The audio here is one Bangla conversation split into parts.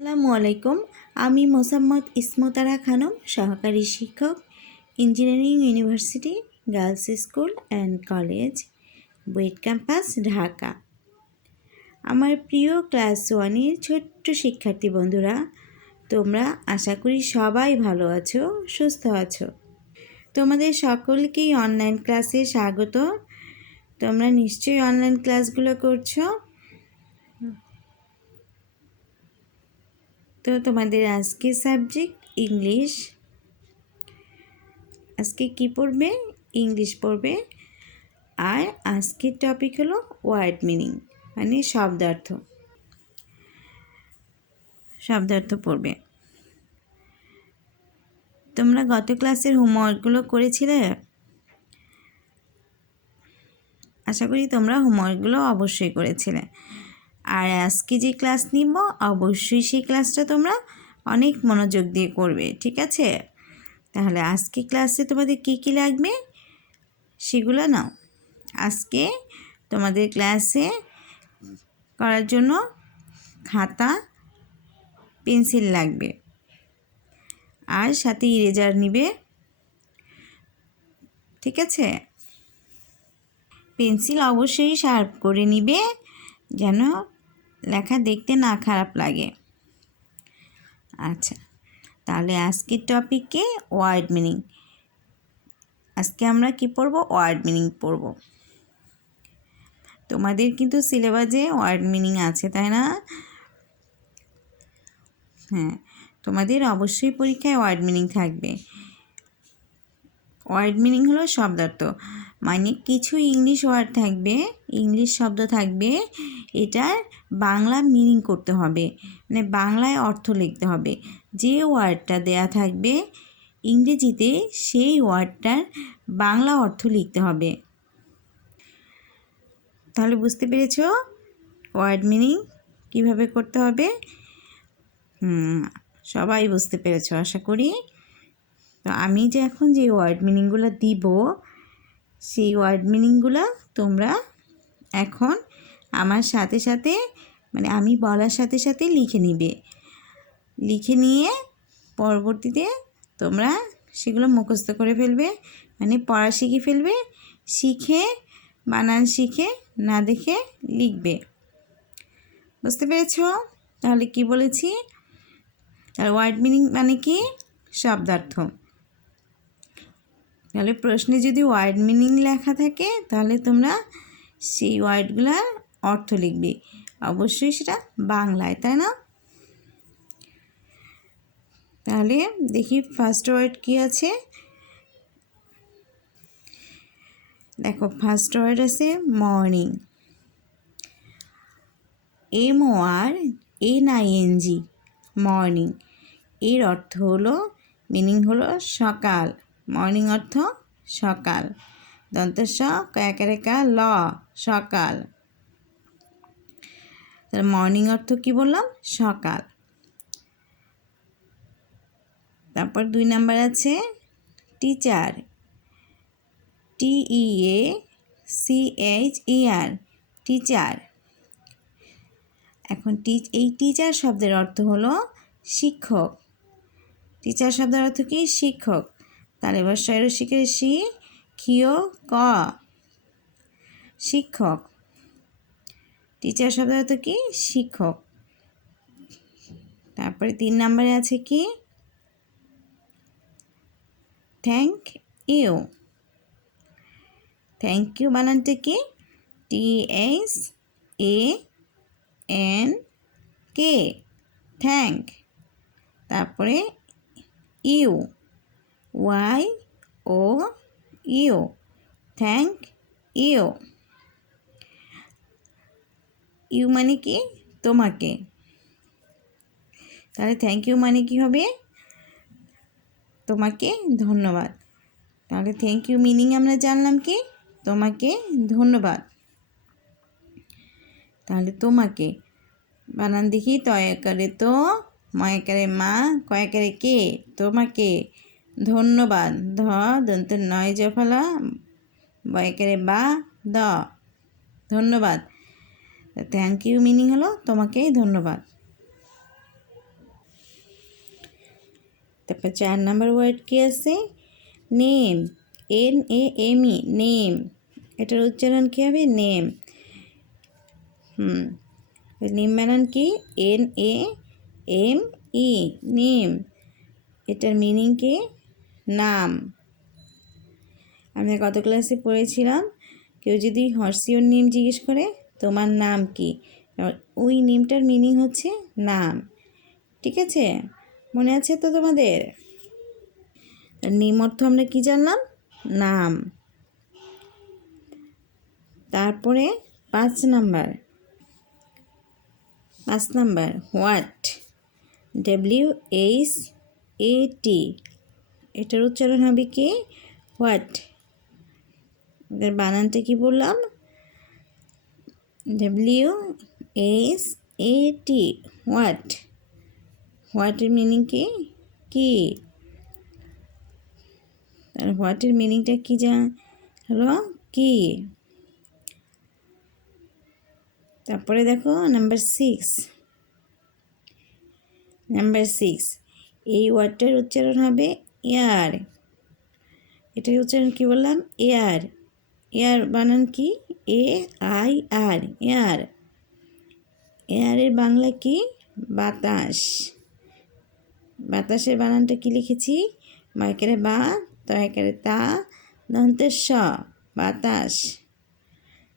আসসালামু আলাইকুম। আমি মোসাম্মদ ইসমতারা খানম, সহকারী শিক্ষক, engineering university, girls school and college, BUET campus, Dhaka. আমার প্রিয় ক্লাস 1-এর ছোট্ট শিক্ষার্থী বন্ধুরা, তোমরা আশা করি সবাই ভালো আছো, সুস্থ আছো। তোমাদের সকলকেই অনলাইন ক্লাসে স্বাগত। তোমরা নিশ্চয়ই অনলাইন ক্লাসগুলো করছো। তো তোমাদের আজকে সাবজেক্ট ইংলিশ। আজকে কি পড়বে? ইংলিশ পড়বে। আর আজকের টপিক হলো ওয়ার্ড মিনিং, মানে শব্দার্থ পড়বে। তোমরা গত ক্লাসের হোমওয়ার্কগুলো করেছিলে? আশা করি তোমরা হোমওয়ার্কগুলো অবশ্যই করেছিলে। আর আজকে যে ক্লাস নিব, অবশ্যই সেই ক্লাসটা তোমরা অনেক মনোযোগ দিয়ে করবে, ঠিক আছে? তাহলে আজকে ক্লাসে তোমাদের কী কী লাগবে সেগুলো নাও। আজকে তোমাদের ক্লাসে করার জন্য খাতা, পেন্সিল লাগবে, আর সাথে ইরেজার নিবে, ঠিক আছে? পেন্সিল অবশ্যই শার্প করে নিবে, যেন লেখা দেখতে না খারাপ লাগে। আচ্ছা, তাহলে আজকের টপিকে ওয়ার্ড মিনিং। আজকে আমরা কি পড়ব? ওয়ার্ড মিনিং পড়ব। তোমাদের কিন্তু সিলেবাসে ওয়ার্ড মিনিং আছে, তাই না? হ্যাঁ, তোমাদের অবশ্যই পরীক্ষায় ওয়ার্ড মিনিং থাকবে। ওয়ার্ড মিনিং হলো শব্দার্থ, মানে কিছু ইংলিশ ওয়ার্ড থাকবে, ইংলিশ শব্দ থাকবে, এটার বাংলা মিনিং করতে হবে, মানে বাংলায় অর্থ লিখতে হবে। যে ওয়ার্ডটা দেয়া থাকবে ইংরেজিতে, সেই ওয়ার্ডটার বাংলা অর্থ লিখতে হবে। তাহলে বুঝতে পেরেছো ওয়ার্ড মিনিং কীভাবে করতে হবে? সবাই বুঝতে পেরেছো আশা করি। তো আমি যে এখন যে ওয়ার্ড মিনিংগুলো দিব, সেই ওয়ার্ড মিনিংগুলো তোমরা এখন আমার সাথে সাথে, মানে আমি বলার সাথে সাথে লিখে নিবে। লিখে নিয়ে পরবর্তীতে তোমরা সেগুলো মুখস্থ করে ফেলবে, মানে পড়া শিখে ফেলবে। শিখে বানান শিখে না দেখে লিখবে। বুঝতে পেরেছো? তাহলে কি বলেছি? আর ওয়ার্ড মিনিং মানে কি? শব্দার্থ। তাহলে প্রশ্নে যদি ওয়ার্ড মিনিং লেখা থাকে, তাহলে তোমরা সেই ওয়ার্ডগুলোর অর্থ লিখবে, অবশ্যই সেটা বাংলায়, তাই না? তাহলে দেখি ফার্স্ট ওয়ার্ড কি আছে। দেখো, ফার্স্ট ওয়ার্ড আছে মর্নিং, MORNING, মর্নিং। এর অর্থ হলো, মিনিং হলো সকাল। মর্নিং অর্থ সকাল। দন্ত স কয়াকারে কা ল, সকাল। তাহলে মর্নিং অর্থ কি বললাম? সকাল। তারপর 2 নাম্বার আছে টিচার, TEACHER, টিচার। এখন এই টিচার শব্দের অর্থ হলো শিক্ষক। টিচার শব্দের অর্থ কি? শিক্ষক। তাহলে এবার শিখে খিও ক, শিক্ষক। টিচার শব্দের অর্থ কি? শিক্ষক। তারপরে 3 নম্বরে আছে কি? Thank you. থ্যাংক ইউ বানানটা কি? THANK, thank. তারপরে you, YOU, thank you. You মানে কি? তোমাকে। তাহলে থ্যাংক ইউ মানে কি হবে? তোমাকে ধন্যবাদ। তাহলে থ্যাংক ইউ মিনিং আমরা জানলাম কি? তোমাকে ধন্যবাদ। তাহলে তোমাকে বানান দেখি। তয়াকারে তো, ময়াকারে মা, কয়াকারে কে, তোমাকে ধন্যবাদ। ধ দন্ত নয় জফলা, বয়াকারে বা, দ, ধন্যবাদ। থ্যাংক ইউ মিনিং হলো তোমাকে ধন্যবাদ। তারপর 4 নাম্বার ওয়ার্ড কি আছে? Name, NAME, name. এটার উচ্চারণ কী হবে? নেম। নেম বানান কি? NAME, name. এটার মিনিং কি? নাম। আমরা গত ক্লাসে পড়েছিলাম, কেউ যদি হোয়াটস ইওর নেম জিজ্ঞেস করে, তোমার নাম কি, ওই নেমটার মিনিং হচ্ছে নাম। ঠিক আছে, মনে আছে তো তোমাদের? নেম অর্থ আমরা কি জানলাম? নাম। তারপরে 5 নাম্বার হোয়াট, WHAT। এটার উচ্চারণ হবে কি? হোয়াট। এদের বানানটা কি বললাম? WHAT, what. হোয়াটের মিনিং কি? কি। আর হোয়াটের মিনিংটা কি হলো? কি। তারপরে দেখো নাম্বার 6। এই ওয়ার্ডটার উচ্চারণ হবে এয়ার। এটার উচ্চারণ কি বললাম? এয়ার। এয়ার বানান কি? AIR, air. এয়ারের বাংলা কি? বাতাস। বাতাসের বানানটা কি লিখেছি? মাইকারে বা, তয়কারে তা, দন্তের স, বাতাস।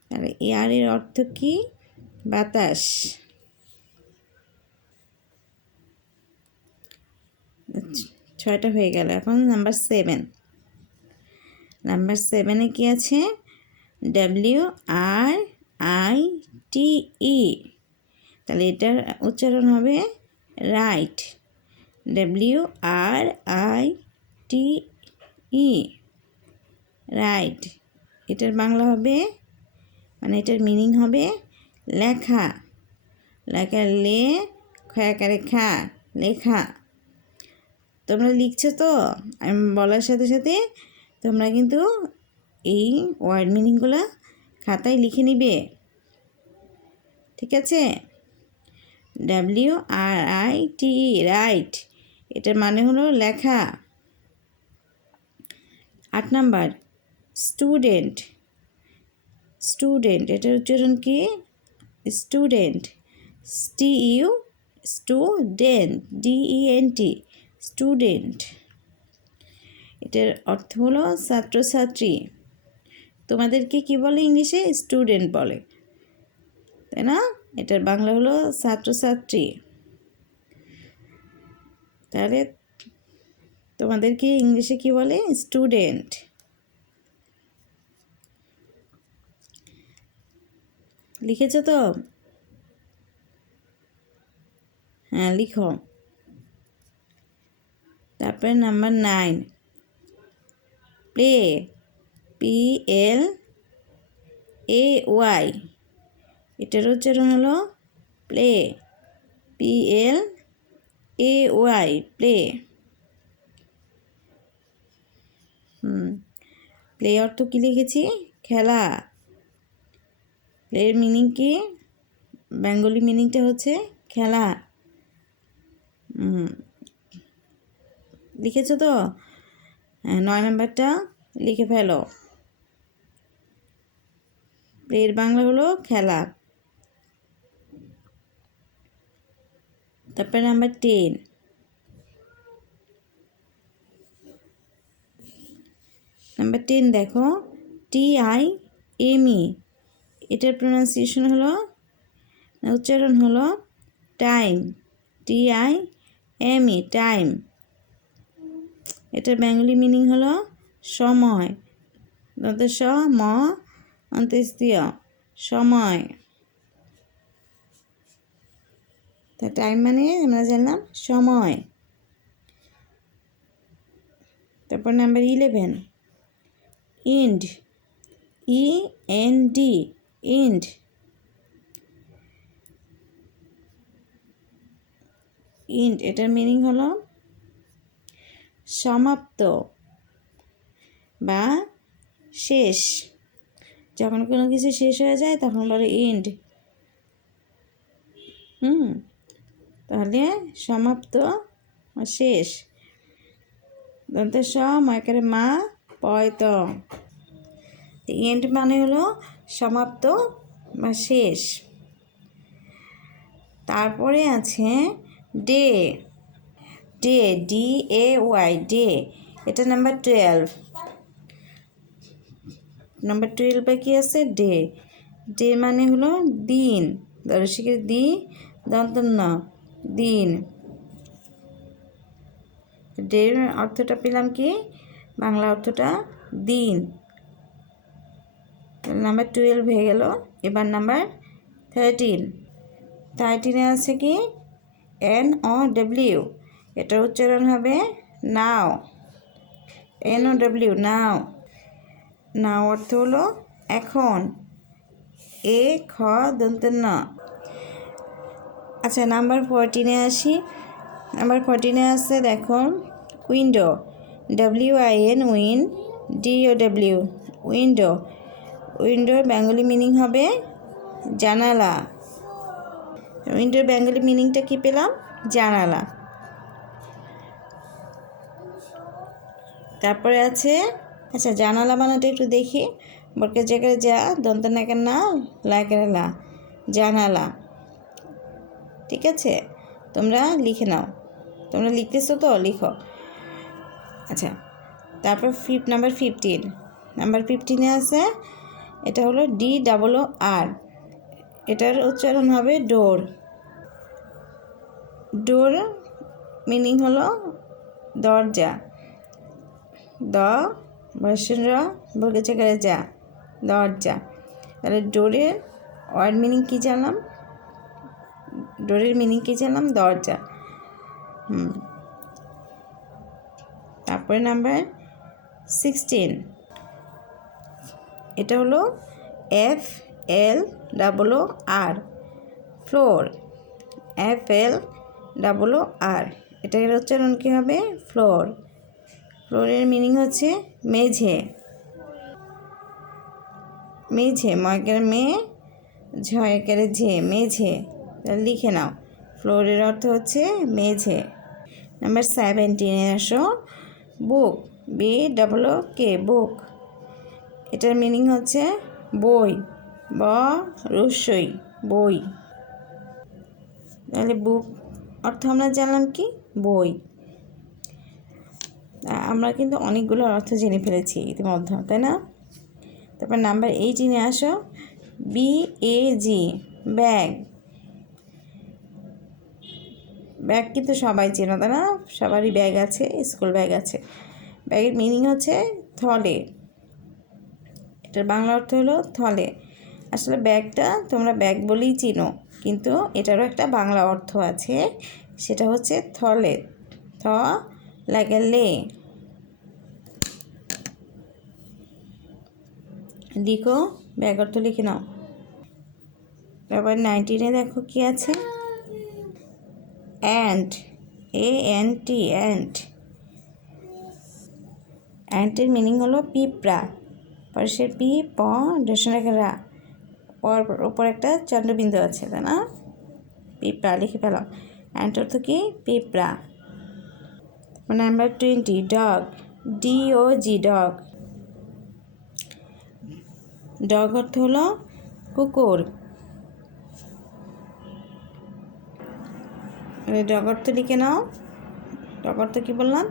তাহলে এয়ারের অর্থ কি? বাতাস। ছয়টা হয়ে গেল। এখন নাম্বার 7। নাম্বার 7-এ কি আছে? WRITE। তাহলে এটার উচ্চারণ হবে রাইট। WRITE, right. এটার বাংলা হবে, মানে এটার মিনিং হবে লেখা। লেখা, লে, খয়াকারে খা, লেখা। তোমরা লিখছো তো? আমি বলার সাথে সাথে তোমরা কিন্তু এই ওয়ার্ড মিনিংগুলো খাতায় লিখে নিবে। ঠিক আছে? WRITE, right. এটার মানে হলো লেখা। 8 নাম্বার স্টুডেন্ট। এটার উচ্চারণ কি? স্টুডেন্ট। DENT, student. এটার অর্থ হলো ছাত্রছাত্রী। তোমাদেরকে কি বলে ইংলিশে? স্টুডেন্ট বলে, তাই না? এটার বাংলা হলো ছাত্রছাত্রী। তাহলে তোমাদেরকে ইংলিশে কি বলে? স্টুডেন্ট। লিখেছো তো? হ্যাঁ, লিখো। তারপরে নাম্বার 9, প্লে, PLAY। এটার উচ্চারণ হলো প্লে, PLAY, প্লে। প্লে অর্থ কি লিখেছি? খেলা। প্লের মিনিং কি? বেঙ্গলি মিনিংটা হচ্ছে খেলা। লিখেছো তো? 9 নাম্বারটা লিখে ফেলো। প্লের বাংলা হলো খেলা। তারপরে নাম্বার 10। নাম্বার 10 দেখো, TIME। এটার প্রোনাউন্সিয়েশন হলো, উচ্চারণ হলো টাইম। TIME, time. এটার বেঙ্গলি মিনিং হলো সময়। স, ম, অন্ত্যেষ্টিয়, সময়। তা টাইম মানে আমরা জানলাম সময়। তারপর নাম্বার 11, ইন্ড, END, ইন্ড। এটার মিনিং হলো সমাপ্ত বা শেষ। যখন কোনো কিছু শেষ হয়ে যায় তখন বলে এন্ড। তাহলে সমাপ্ত, শেষ। দন্তের স ময়কারে মা পয় ত। এন্ড মানে হলো সমাপ্ত বা শেষ। তারপরে আছে ডে। ডে DAY ডে, এটা নাম্বার 12। নাম্বার 12 কি আছে ডে। ডে মানে হলো দিন, দর্শকের দি দন্ত ন দিন। ডের অর্থটা পেলাম কি, বাংলা অর্থটা দিন। নাম্বার 12 হয়ে গেল। এবার নাম্বার 13। 13-এ আছে কি NOW, এটার উচ্চারণ হবে নাও। NOW নাও। নাও অর্থ হলো এখন। এ খ দন্ত ন। আচ্ছা নাম্বার 14-এ আসি। নাম্বার 14-এ আছে দেখো window. WIN win DOW window. উইন্ডোর বেঙ্গলি মিনিং হবে জানালা। উইন্ডোর বেঙ্গলি মিনিংটা কি পেলাম, জানালা। তারপরে আছে, আচ্ছা জানালা বানাটা একটু দেখি। বর্গের জায়গায় যা, দন্ত নাকের না, লাকের লা, জানালা। ঠিক আছে, তোমরা লিখে নাও। তোমরা লিখতেছো তো, লিখো। আচ্ছা তারপর নাম্বার 15। নাম্বার 15-এ আছে, এটা হলো DOOR, এটার উচ্চারণ হবে ডোর। ডোর মিনিং হলো দরজা। দ বর্ষণ র বর্গের জায়গায় যা, দরজা। তাহলে ডোরের ওয়ার্ড মিনিং কী জানলাম, ডোরের মিনিং কী জানলাম, দরজা। তারপরে নাম্বার 16, এটা হলো FLOOR, ফ্লোর। FLOOR, এটার উচ্চারণ কী হবে, ফ্লোর। ফ্লোরের মিনিং হচ্ছে মেঝে। মেঝে ময়কের মে, ঝয়কের ঝে, মেঝে। লিখে নাও, ফ্লোরের অর্থ হচ্ছে মেঝে। নাম্বার 17-এ আসো, বুক। BOOK বুক, এটার মিনিং হচ্ছে বই। রস্যই বই। তাহলে বুক অর্থ আমরা জানলাম কি, বই। আমরা কিন্তু অনেকগুলো অর্থ জেনে ফেলেছি ইতিমধ্যে, তাই না? তারপর নাম্বার 18-এ আসো, BAG ব্যাগ। ব্যাগ কিন্তু সবাই চেনো, তাই না? সবারই ব্যাগ আছে, স্কুল ব্যাগ আছে। ব্যাগের মিনিং হচ্ছে থলে। এটার বাংলা অর্থ হলো থলে। আসলে ব্যাগটা তোমরা ব্যাগ বলেই চিনো, কিন্তু এটারও একটা বাংলা অর্থ আছে, সেটা হচ্ছে থলে। থ লাগে লে। লিখো, ব্যাগ অর্থ লিখে নাও। তারপর 19-এ দেখো কি আছে, অ্যান্ট। ANT ant. অ্যান্টের মিনিং হলো পিঁপড়া। পার্শ্বের পি প রা, পর ওপর একটা চন্দ্রবিন্দু আছে, তাই না? পিঁপড়া লিখে পেলাম। অ্যান্ট অর্থ কি, পিঁপড়া। Number 20, dog. DOG dog. Dog অর্থ হলো কুকুর। ডগ অর্থ লিখে নাও। ডগ অর্থ কী বললাম,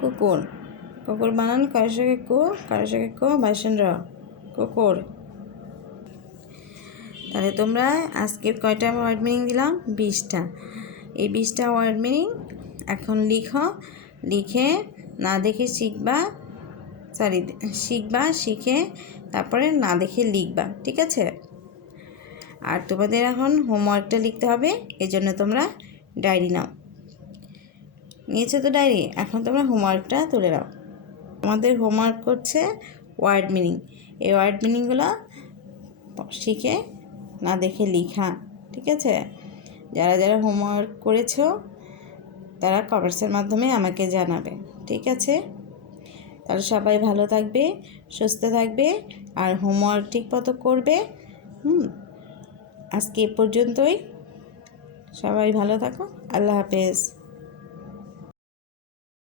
কুকুর। কুকুর বানান কয়শকে কো ভাষণ র, কুকুর। তাহলে তোমরা আজকে কয়টা ওয়ার্ড মিনিং দিলাম, 20টা। এই 20টা ওয়ার্ড মিনিং এখন লিখো। লিখে না দেখে শিখবা, শিখে তারপরে না দেখে লিখবা, ঠিক আছে? আর তোমাদের এখন হোমওয়ার্কটা লিখতে হবে, এজন্য তোমরা ডায়েরি নাও। নিয়েছো তো ডায়েরি? এখন তোমরা হোমওয়ার্কটা তুলে নাও। আমাদের হোমওয়ার্ক করছে ওয়ার্ড মিনিং। এই ওয়ার্ড মিনিংগুলো শিখে না দেখে লিখা, ঠিক আছে? যারা যারা হোমওয়ার্ক করেছো তারা কমেন্টসের মাধ্যমে আমাকে জানাবে, ঠিক আছে? তাহলে সবাই ভালো থাকবে, সুস্থ থাকবে, আর হোমওয়ার্ক ঠিকমতো করবে। আজকে এ পর্যন্তই। সবাই ভালো থাকো। আল্লাহ হাফেজ।